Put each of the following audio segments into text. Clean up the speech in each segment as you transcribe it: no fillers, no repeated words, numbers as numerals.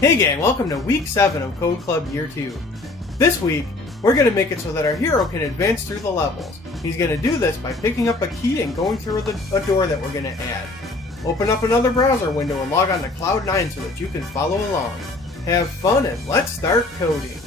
Hey gang, welcome to week 7 of Code Club Year 2. This week, we're going to make it so that our hero can advance through the levels. He's going to do this by picking up a key and going through a door that we're going to add. Open up another browser window and log on to Cloud9 so that you can follow along. Have fun and let's start coding.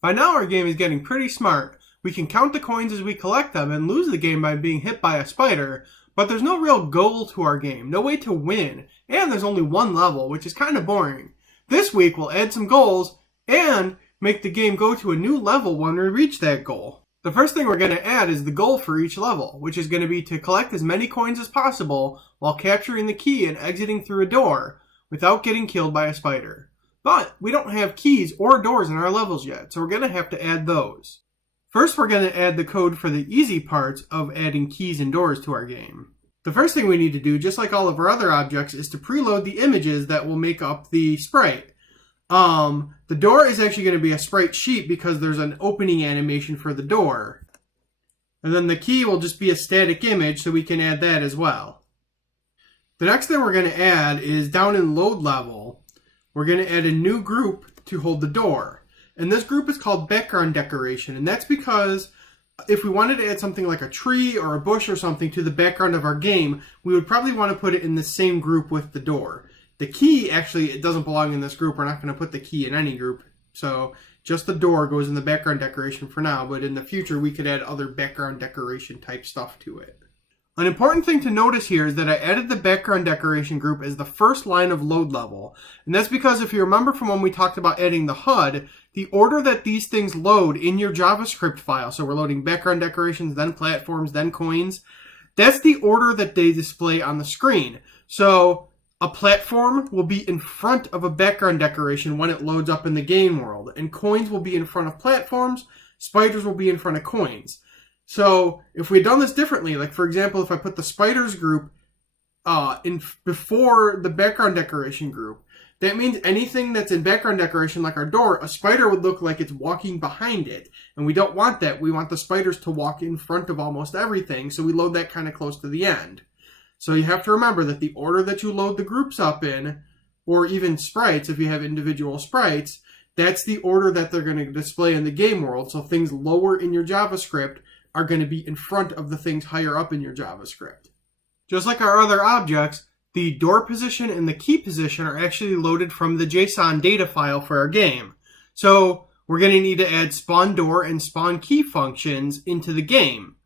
By now our game is getting pretty smart. We can count the coins as we collect them and lose the game by being hit by a spider, but there's no real goal to our game, no way to win, and there's only one level, which is kind of boring. This week we'll add some goals and make the game go to a new level when we reach that goal. The first thing we're going to add is the goal for each level, which is going to be to collect as many coins as possible while capturing the key and exiting through a door without getting killed by a spider. But we don't have keys or doors in our levels yet, so we're going to have to add those. First, we're going to add the code for the easy parts of adding keys and doors to our game. The first thing we need to do, just like all of our other objects, is to preload the images that will make up the sprite. The door is actually going to be a sprite sheet because there's an opening animation for the door. And then the key will just be a static image, so we can add that as well. The next thing we're going to add is down in load level, we're going to add a new group to hold the door. And this group is called background decoration, and that's because if we wanted to add something like a tree or a bush or something to the background of our game, we would probably want to put it in the same group with the door. The key, actually, it doesn't belong in this group. We're not going to put the key in any group. So just the door goes in the background decoration for now, but in the future we could add other background decoration type stuff to it. An important thing to notice here is that I added the background decoration group as the first line of load level. And that's because if you remember from when we talked about adding the HUD, the order that these things load in your JavaScript file, so we're loading background decorations, then platforms, then coins, that's the order that they display on the screen. So a platform will be in front of a background decoration when it loads up in the game world, and coins will be in front of platforms, spiders will be in front of coins. So if we had done this differently, like for example, if I put the spiders group in before the background decoration group, that means anything that's in background decoration, like our door, a spider would look like it's walking behind it. And we don't want that. We want the spiders to walk in front of almost everything, so we load that kind of close to the end. So you have to remember that the order that you load the groups up in, or even sprites, if you have individual sprites, that's the order that they're going to display in the game world. So things lower in your JavaScript are going to be in front of the things higher up in your JavaScript. Just like our other objects, the door position and the key position are actually loaded from the JSON data file for our game. So we're going to need to add spawn door and spawn key functions into the game.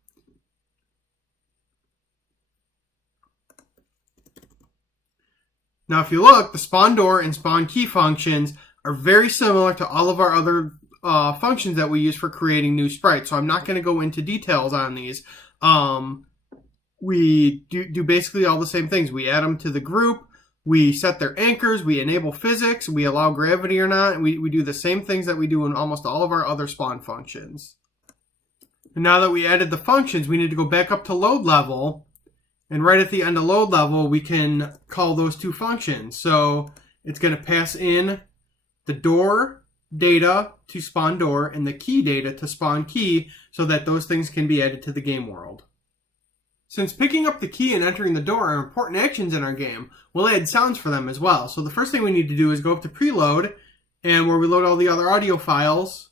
Now if you look, the spawn door and spawn key functions are very similar to all of our other functions that we use for creating new sprites. So I'm not going to go into details on these. We do basically all the same things. We add them to the group, we set their anchors, we enable physics, we allow gravity or not, we do the same things that we do in almost all of our other spawn functions. And now that we added the functions, we need to go back up to load level, and right at the end of load level, we can call those two functions. So it's going to pass in the door data to spawn door and the key data to spawn key so that those things can be added to the game world. Since picking up the key and entering the door are important actions in our game, we'll add sounds for them as well. So the first thing we need to do is go up to preload, and where we load all the other audio files,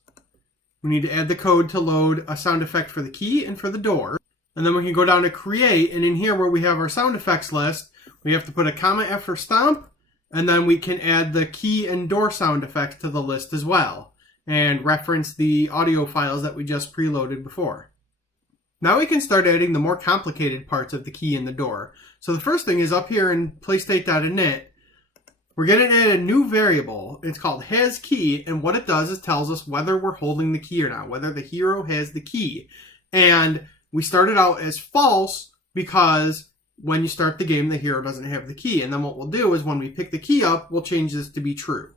we need to add the code to load a sound effect for the key and for the door. And then we can go down to create, and in here where we have our sound effects list, we have to put a comma after stomp, and then we can add the key and door sound effects to the list as well, and reference the audio files that we just preloaded before. Now we can start adding the more complicated parts of the key and the door. So the first thing is up here in playstate.init, we're going to add a new variable. It's called hasKey, and what it does is tells us whether we're holding the key or not, whether the hero has the key. And we started out as false because when you start the game, the hero doesn't have the key. And then what we'll do is when we pick the key up, we'll change this to be true.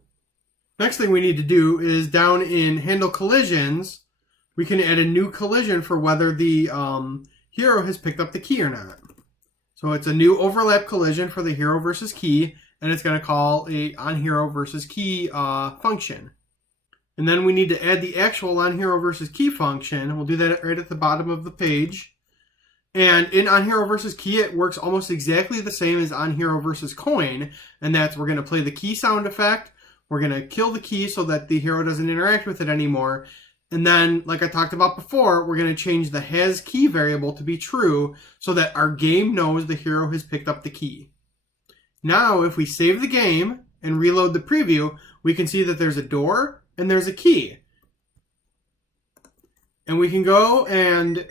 Next thing we need to do is down in handle collisions, we can add a new collision for whether the hero has picked up the key or not. So it's a new overlap collision for the hero versus key, and it's going to call a onHero versus key function. And then we need to add the actual onHero versus key function. We'll do that right at the bottom of the page. And in On Hero versus Key, it works almost exactly the same as On Hero versus Coin. And that's we're going to play the key sound effect. We're going to kill the key so that the hero doesn't interact with it anymore. And then, like I talked about before, we're going to change the has key variable to be true so that our game knows the hero has picked up the key. Now, if we save the game and reload the preview, we can see that there's a door and there's a key. And we can go and,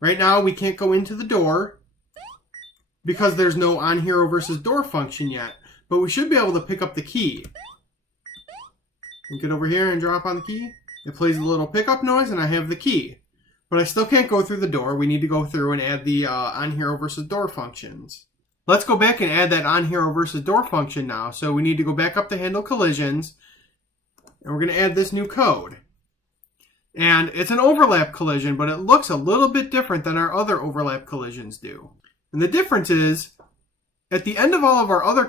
right now we can't go into the door because there's no On Hero versus Door function yet. But we should be able to pick up the key. And get over here and drop on the key. It plays a little pickup noise and I have the key. But I still can't go through the door. We need to go through and add the On Hero versus Door functions. Let's go back and add that On Hero versus Door function now. So we need to go back up to handle collisions. And we're going to add this new code. And it's an overlap collision, but it looks a little bit different than our other overlap collisions do. And the difference is, at the end of all of our other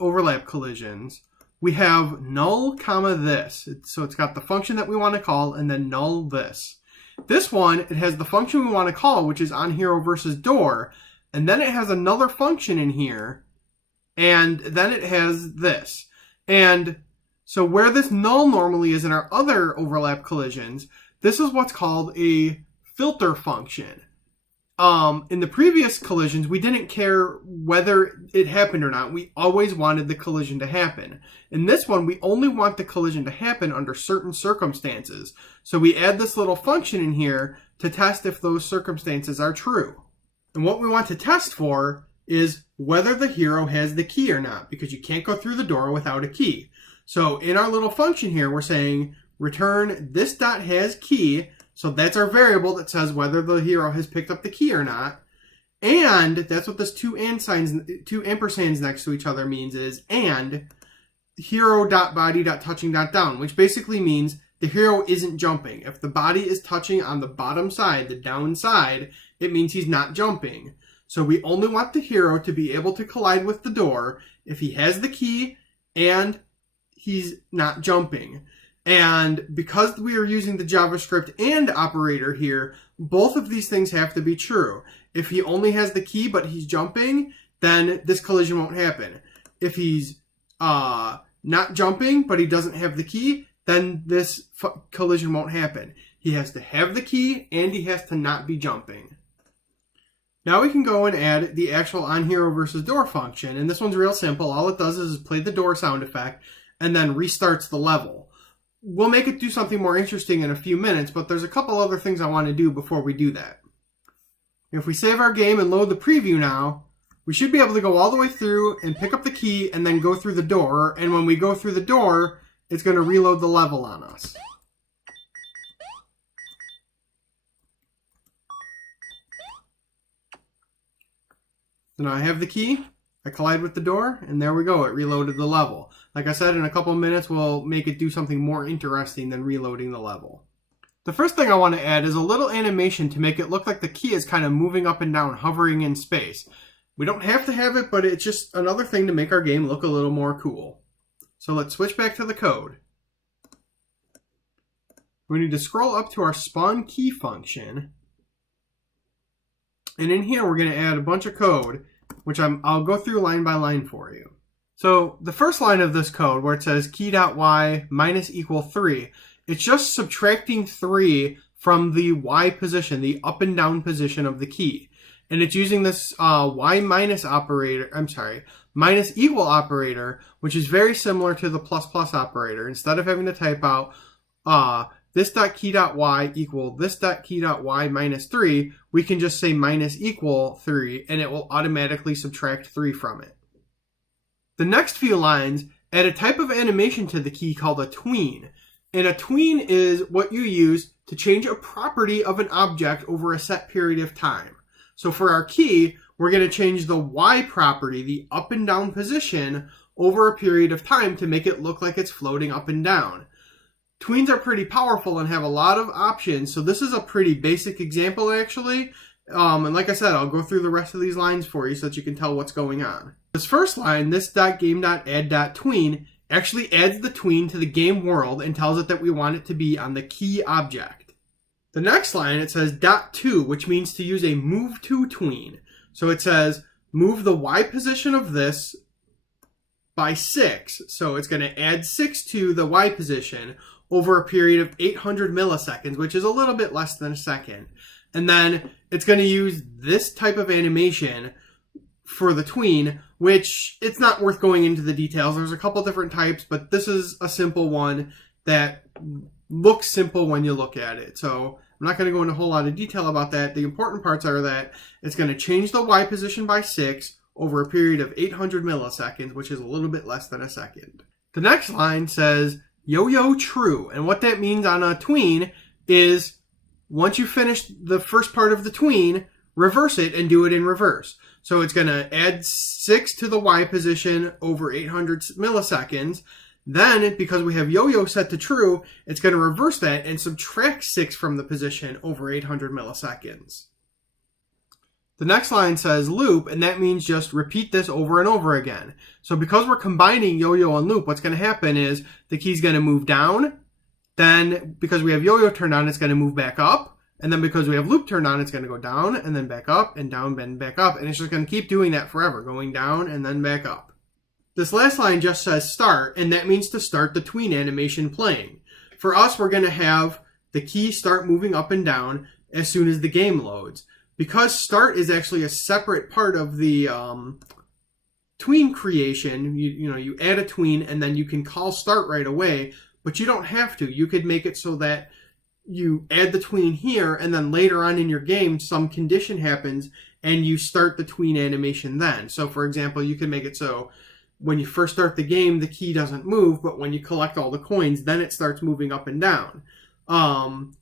overlap collisions, we have null comma this. So it's got the function that we want to call and then null this. This one, it has the function we want to call, which is On Hero versus Door. And then it has another function in here. And then it has this. And so where this null normally is in our other overlap collisions, this is what's called a filter function. In the previous collisions, we didn't care whether it happened or not. We always wanted the collision to happen. In this one, we only want the collision to happen under certain circumstances. So we add this little function in here to test if those circumstances are true. And what we want to test for is whether the hero has the key or not, because you can't go through the door without a key. So in our little function here, we're saying return this dot has key. So that's our variable that says whether the hero has picked up the key or not. And that's what this two ampersands next to each other means is and hero.body.touching.down, which basically means the hero isn't jumping. If the body is touching on the bottom side, the down side, it means he's not jumping. So we only want the hero to be able to collide with the door if he has the key and he's not jumping. And because we are using the JavaScript and operator here, both of these things have to be true. If he only has the key but he's jumping, then this collision won't happen. If he's not jumping but he doesn't have the key, then this collision won't happen. He has to have the key and he has to not be jumping. Now we can go and add the actual On Hero versus Door function. And this one's real simple. All it does is play the door sound effect and then restarts the level. We'll make it do something more interesting in a few minutes, but there's a couple other things I want to do before we do that. If we save our game and load the preview now, we should be able to go all the way through and pick up the key and then go through the door. And when we go through the door, it's going to reload the level on us. So now I have the key. I collide with the door, and there we go. It reloaded the level. Like I said, in a couple of minutes, we'll make it do something more interesting than reloading the level. The first thing I want to add is a little animation to make it look like the key is kind of moving up and down, hovering in space. We don't have to have it, but it's just another thing to make our game look a little more cool. So let's switch back to the code. We need to scroll up to our spawn key function. And in here, we're going to add a bunch of code, which I'll go through line by line for you. So the first line of this code where it says key.y minus equal 3, it's just subtracting 3 from the y position, the up and down position of the key. And it's using this minus equal operator, which is very similar to the plus plus operator. Instead of having to type out this.key.y equal this.key.y minus 3, we can just say minus equal 3, and it will automatically subtract 3 from it. The next few lines add a type of animation to the key called a tween. And a tween is what you use to change a property of an object over a set period of time. So for our key, we're going to change the Y property, the up and down position, over a period of time to make it look like it's floating up and down. Tweens are pretty powerful and have a lot of options, so this is a pretty basic example actually. And like I said, I'll go through the rest of these lines for you so that you can tell what's going on. This first line, this.game.add.tween, actually adds the tween to the game world and tells it that we want it to be on the key object. The next line, it says .2, which means to use a move to tween. So it says move the Y position of this by 6. So it's going to add 6 to the Y position over a period of 800 milliseconds, which is a little bit less than a second. And then it's going to use this type of animation for the tween, which it's not worth going into the details. There's a couple different types, but this is a simple one that looks simple when you look at it. So I'm not going to go into a whole lot of detail about that. The important parts are that it's going to change the Y position by 6 over a period of 800 milliseconds, which is a little bit less than a second. The next line says yo-yo true. And what that means on a tween is once you finish the first part of the tween, reverse it and do it in reverse. So it's going to add 6 to the Y position over 800 milliseconds. Then, because we have yo-yo set to true, it's going to reverse that and subtract 6 from the position over 800 milliseconds. The next line says loop, and that means just repeat this over and over again. So because we're combining yo-yo and loop, what's going to happen is the key's going to move down. Then, because we have yo-yo turned on, it's going to move back up. And then because we have loop turned on, it's going to go down and then back up and down and back up. And it's just going to keep doing that forever, going down and then back up. This last line just says start, and that means to start the tween animation playing. For us, we're going to have the key start moving up and down as soon as the game loads. Because start is actually a separate part of the tween creation, you add a tween and then you can call start right away, but you don't have to. You could make it so that you add the tween here and then later on in your game some condition happens and you start the tween animation then. So for example, you can make it so when you first start the game, the key doesn't move, but when you collect all the coins, then it starts moving up and down.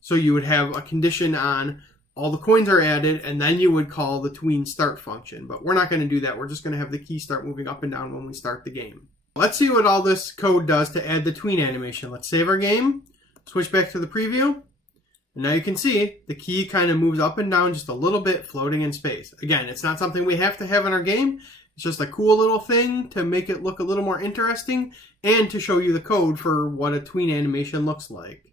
So you would have a condition on all the coins are added, and then you would call the tween start function. But we're not going to do that. We're just going to have the key start moving up and down when we start the game. Let's see what all this code does to add the tween animation. Let's save our game, switch back to the preview, and now you can see the key kind of moves up and down just a little bit, floating in space. Again, it's not something we have to have in our game. It's just a cool little thing to make it look a little more interesting and to show you the code for what a tween animation looks like.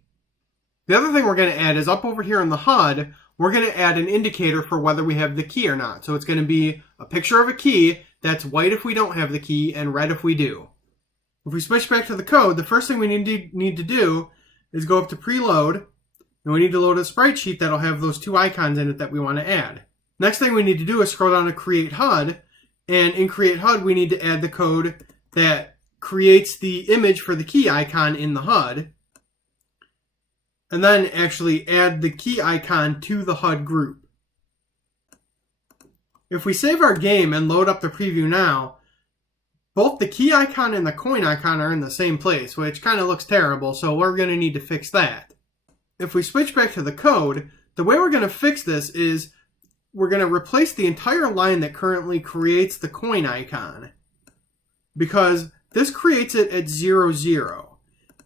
The other thing we're going to add is up over here in the HUD, we're going to add an indicator for whether we have the key or not. So it's going to be a picture of a key that's white if we don't have the key and red if we do. If we switch back to the code, the first thing we need to do is go up to preload, and we need to load a sprite sheet that'll have those two icons in it that we want to add. Next thing we need to do is scroll down to create HUD, and in create HUD we need to add the code that creates the image for the key icon in the HUD, and then actually add the key icon to the HUD group. If we save our game and load up the preview now, both the key icon and the coin icon are in the same place, which kind of looks terrible, so we're going to need to fix that. If we switch back to the code, the way we're going to fix this is we're going to replace the entire line that currently creates the coin icon, because this creates it at 0, 0.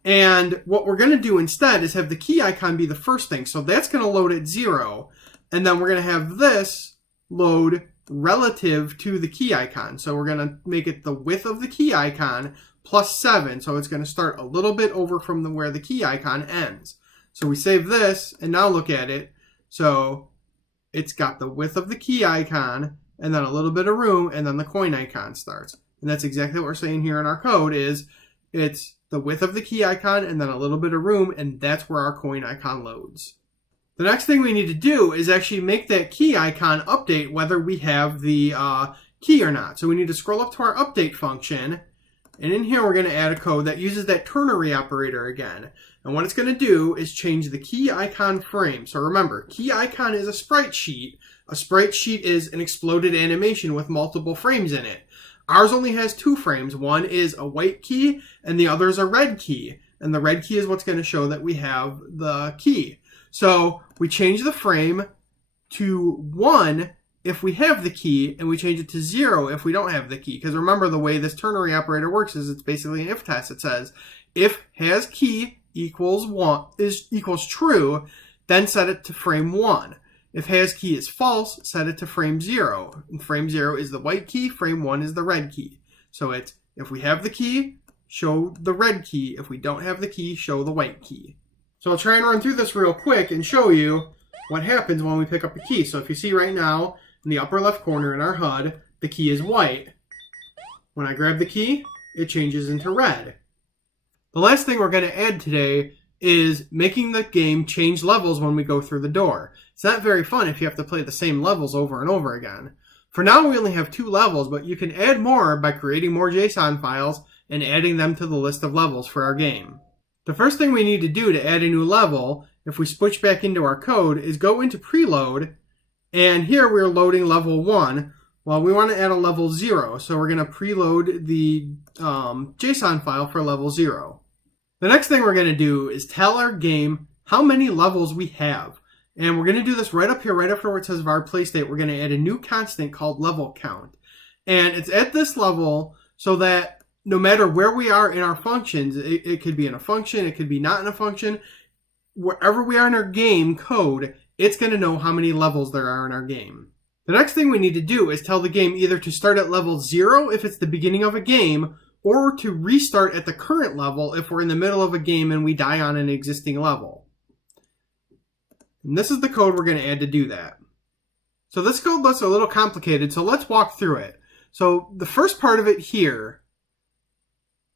And what we're going to do instead is have the key icon be the first thing. So that's going to load at 0. And then we're going to have this load relative to the key icon. So we're going to make it the width of the key icon plus 7. So it's going to start a little bit over from where the key icon ends. So we save this and now look at it. So it's got the width of the key icon and then a little bit of room and then the coin icon starts. And that's exactly what we're saying here in our code is it's the width of the key icon and then a little bit of room, and that's where our coin icon loads. The next thing we need to do is actually make that key icon update whether we have the key or not. So we need to scroll up to our update function, and in here we're going to add a code that uses that ternary operator again. And what it's going to do is change the key icon frame. So remember, key icon is a sprite sheet. A sprite sheet is an exploded animation with multiple frames in it. Ours only has 2 frames. One is a white key and the other is a red key. And the red key is what's going to show that we have the key. So we change the frame to 1 if we have the key, and we change it to 0 if we don't have the key. Because remember, the way this ternary operator works is it's basically an if test. It says if has key equals true, then set it to frame 1. If has key is false, set it to frame 0. And frame 0 is the white key, frame 1 is the red key. So it's if we have the key, show the red key. If we don't have the key, show the white key. So I'll try and run through this real quick and show you what happens when we pick up a key. So if you see right now in the upper left corner in our HUD, the key is white. When I grab the key, it changes into red. The last thing we're going to add today is making the game change levels when we go through the door. It's not very fun if you have to play the same levels over and over again. For now, we only have 2 levels, but you can add more by creating more JSON files and adding them to the list of levels for our game. The first thing we need to do to add a new level, if we switch back into our code, is go into preload, and here we're loading level 1. Well, we want to add a level 0, so we're going to preload the JSON file for level 0. The next thing we're going to do is tell our game how many levels we have. And we're going to do this right up here, right after where it says var play state. We're going to add a new constant called level count. And it's at this level so that no matter where we are in our functions, it could be in a function, it could be not in a function, wherever we are in our game code, it's going to know how many levels there are in our game. The next thing we need to do is tell the game either to start at level 0 if it's the beginning of a game, or to restart at the current level if we're in the middle of a game and we die on an existing level. And this is the code we're going to add to do that. So this code looks a little complicated, so let's walk through it. So the first part of it here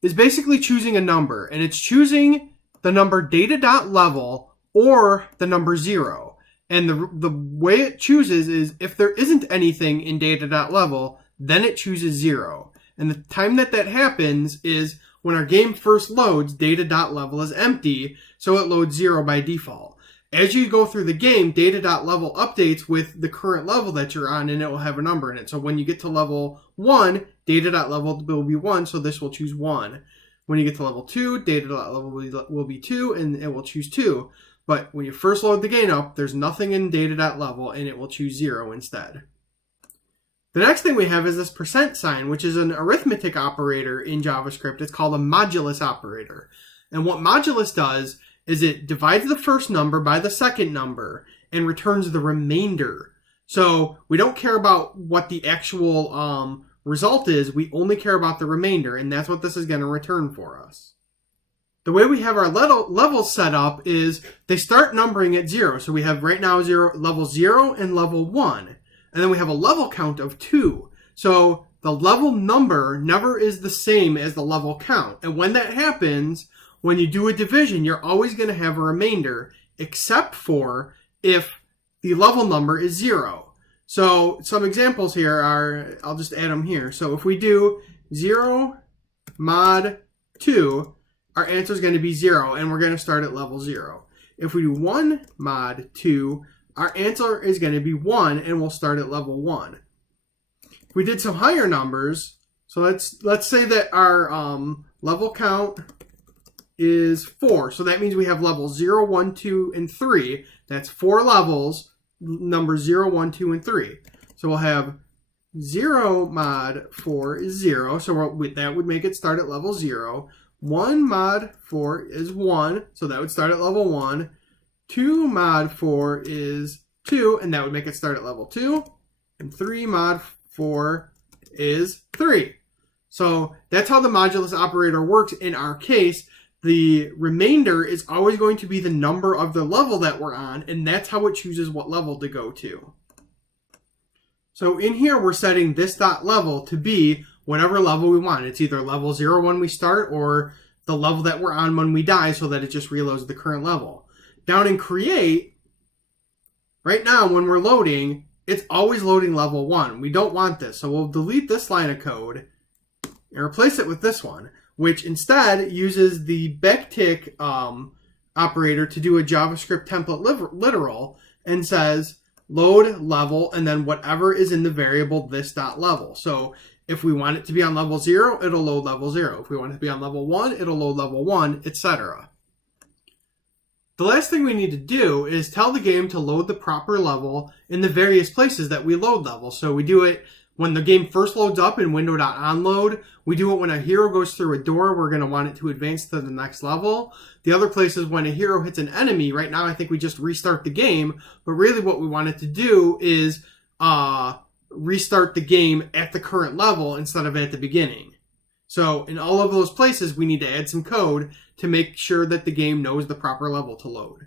is basically choosing a number, and it's choosing the number data.level or the number 0. And the way it chooses is if there isn't anything in data.level, then it chooses 0. And the time that happens is when our game first loads, data.level is empty, so it loads 0 by default. As you go through the game, data.level updates with the current level that you're on, and it will have a number in it. So when you get to level 1, data.level will be 1, so this will choose 1. When you get to level 2, data.level will be 2, and it will choose 2. But when you first load the game up, there's nothing in data.level, and it will choose 0 instead. The next thing we have is this %sign, which is an arithmetic operator in JavaScript. It's called a modulus operator. And what modulus does is it divides the first number by the second number and returns the remainder. So we don't care about what the actual result is. We only care about the remainder, and that's what this is going to return for us. The way we have our levels set up is they start numbering at 0. So we have right now level 0 and level 1. And then we have a level count of 2. So the level number never is the same as the level count. And when that happens, when you do a division, you're always going to have a remainder, except for if the level number is 0. So some examples here are, I'll just add them here. So if we do 0 mod 2, our answer is going to be 0, and we're going to start at level 0. If we do 1 mod 2, our answer is going to be 1, and we'll start at level 1. If we did some higher numbers, so let's say that our level count is 4. So that means we have levels 0, 1, 2, and 3. That's 4 levels, numbers 0, 1, 2, and 3. So we'll have 0 mod 4 is 0. So that would make it start at level 0. 1 mod 4 is 1. So that would start at level 1. 2 mod 4 is 2. And that would make it start at level 2. And 3 mod 4 is 3. So that's how the modulus operator works in our case. The remainder is always going to be the number of the level that we're on, and that's how it chooses what level to go to. So in here, we're setting this .level to be whatever level we want. It's either level 0 when we start or the level that we're on when we die, so that it just reloads the current level. Down in create, right now when we're loading, it's always loading level 1. We don't want this, so we'll delete this line of code and replace it with this one, which instead uses the backtick operator to do a JavaScript template literal and says load level and then whatever is in the variable this.level. So if we want it to be on level 0, it'll load level 0. If we want it to be on level 1, it'll load level 1, etc. The last thing we need to do is tell the game to load the proper level in the various places that we load level. So we do it when the game first loads up in window.onload. We do it when a hero goes through a door. We're going to want it to advance to the next level. The other place is when a hero hits an enemy. Right now, I think we just restart the game. But really what we want it to do is restart the game at the current level instead of at the beginning. So in all of those places, we need to add some code to make sure that the game knows the proper level to load.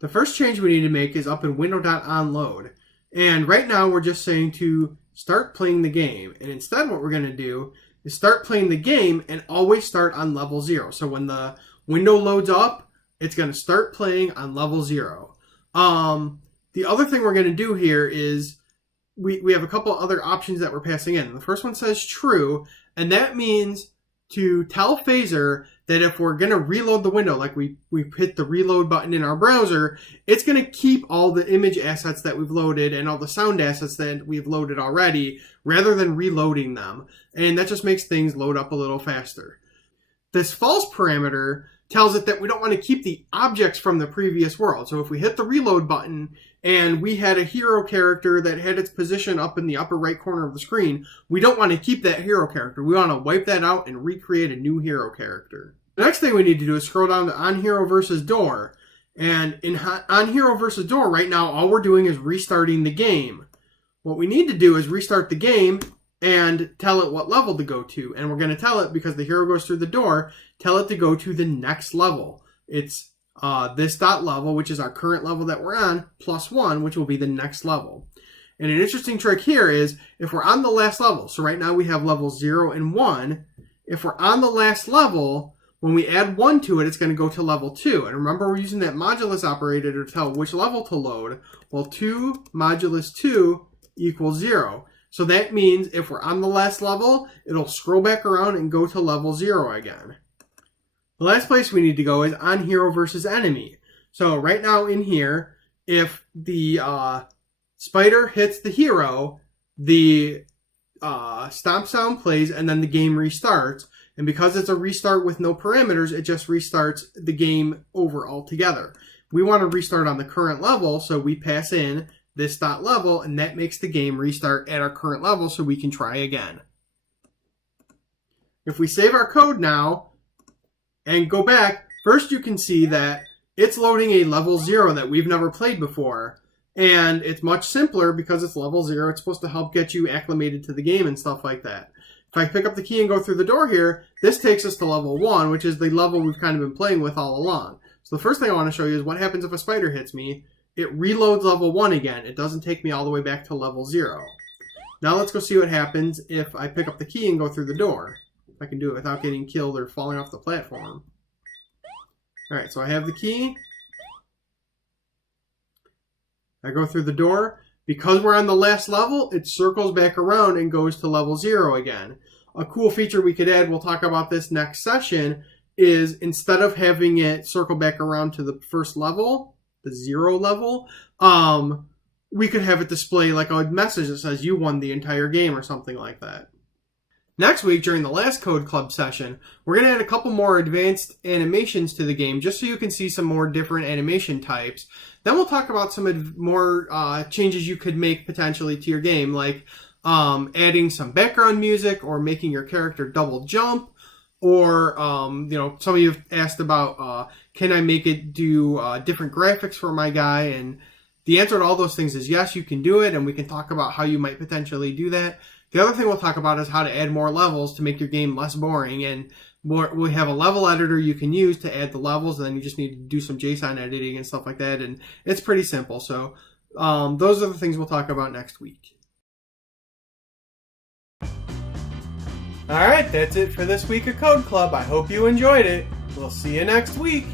The first change we need to make is up in window.onload. And right now we're just saying to start playing the game. And instead what we're going to do is start playing the game and always start on level 0. So when the window loads up, it's going to start playing on level 0. The other thing we're going to do here is we have a couple other options that we're passing in. The first one says true, and that means to tell Phaser that if we're going to reload the window, like we hit the reload button in our browser, it's going to keep all the image assets that we've loaded and all the sound assets that we've loaded already, rather than reloading them. And that just makes things load up a little faster. This false parameter tells it that we don't want to keep the objects from the previous world. So if we hit the reload button and we had a hero character that had its position up in the upper right corner of the screen, we don't want to keep that hero character. We want to wipe that out and recreate a new hero character. The next thing we need to do is scroll down to On Hero versus Door. And in On Hero versus Door, right now, all we're doing is restarting the game. What we need to do is restart the game and tell it what level to go to. And we're going to tell it, because the hero goes through the door, tell it to go to the next level. It's this dot level, which is our current level that we're on, plus 1, which will be the next level. And an interesting trick here is if we're on the last level, so right now we have levels 0 and 1, if we're on the last level, when we add 1 to it, it's going to go to level 2. And remember, we're using that modulus operator to tell which level to load. Well, 2 modulus 2 equals 0. So that means if we're on the last level, it'll scroll back around and go to level 0 again. The last place we need to go is On Hero versus Enemy. So right now in here, if the spider hits the hero, the stomp sound plays and then the game restarts. And because it's a restart with no parameters, it just restarts the game over altogether. We want to restart on the current level, so we pass in this dot level, and that makes the game restart at our current level so we can try again. If we save our code now and go back, first you can see that it's loading a level 0 that we've never played before. And it's much simpler because it's level 0. It's supposed to help get you acclimated to the game and stuff like that. If I pick up the key and go through the door here, this takes us to level 1, which is the level we've kind of been playing with all along. So the first thing I want to show you is what happens if a spider hits me. It reloads level 1 again. It doesn't take me all the way back to level 0. Now let's go see what happens if I pick up the key and go through the door. If I can do it without getting killed or falling off the platform. Alright, so I have the key. I go through the door. Because we're on the last level, it circles back around and goes to level 0 again. A cool feature we could add, we'll talk about this next session, is instead of having it circle back around to the first level, the 0 level, we could have it display like a message that says you won the entire game or something like that. Next week, during the last Code Club session, we're going to add a couple more advanced animations to the game just so you can see some more different animation types. Then we'll talk about some more changes you could make potentially to your game, like adding some background music or making your character double jump. Or, some of you have asked about, can I make it do different graphics for my guy? And the answer to all those things is yes, you can do it, and we can talk about how you might potentially do that. The other thing we'll talk about is how to add more levels to make your game less boring. And we have a level editor you can use to add the levels, and then you just need to do some JSON editing and stuff like that. And it's pretty simple. So those are the things we'll talk about next week. Alright, that's it for this week of Code Club. I hope you enjoyed it. We'll see you next week.